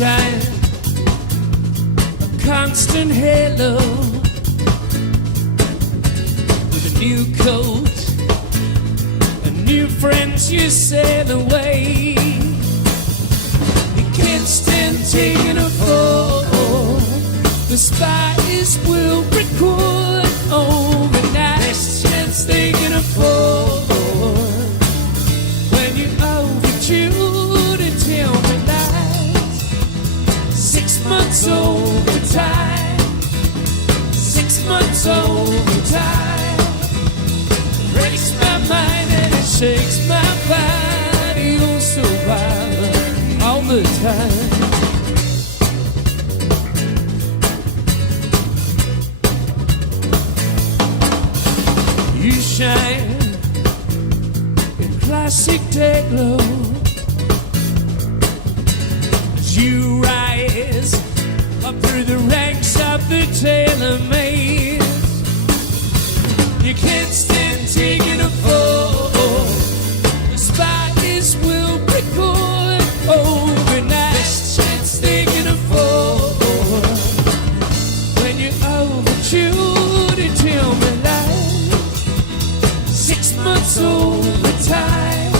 shine, a constant halo, with a new coat, a new friends you sail away. You can't stand taking a fall. The spies will record overnight. Best chance they can afford. When you're overdue to tell me lies. 6 months overtime. 6 months overtime. Breaks my mind and it shakes my body. Oh, so violent all the time. You shine in classic day glow as you rise up through the ranks of the tailor-made. You can't stand taking a fall. The spies will record overnight. Best chance they can afford. When you're overdue to tell me lies. 6 months overtime.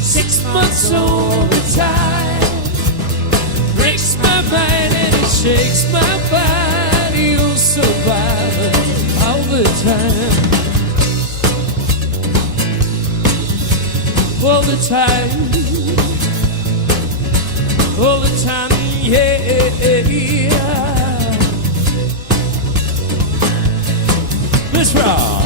6 months overtime. Breaks my mind and it shakes my body. Oh, so violent all the time. All the time. All the time, yeah. Let's rock.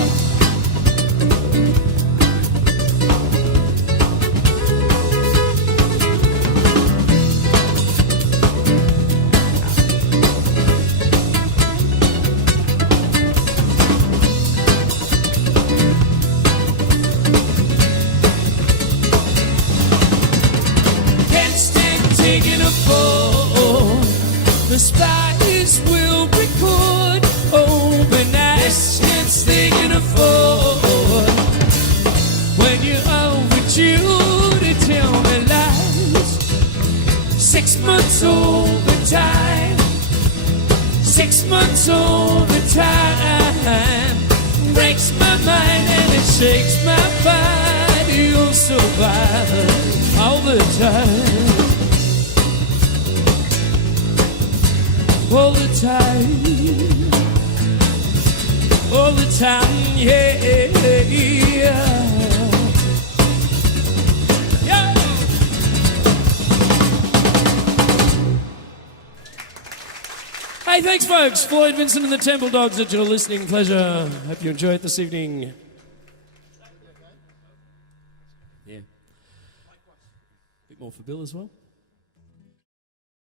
The spies will record overnight. Best chance they can afford. When you're overdue to tell me lies. 6 months overtime. 6 months overtime. Breaks my mind and it shakes my body. Oh, so violent all the time. All the time, all the time, yeah, yeah. Hey, thanks, folks. Floyd Vincent and the Temple Dogs at your listening pleasure. Hope you enjoy it this evening. Yeah. Bit more for Bill as well.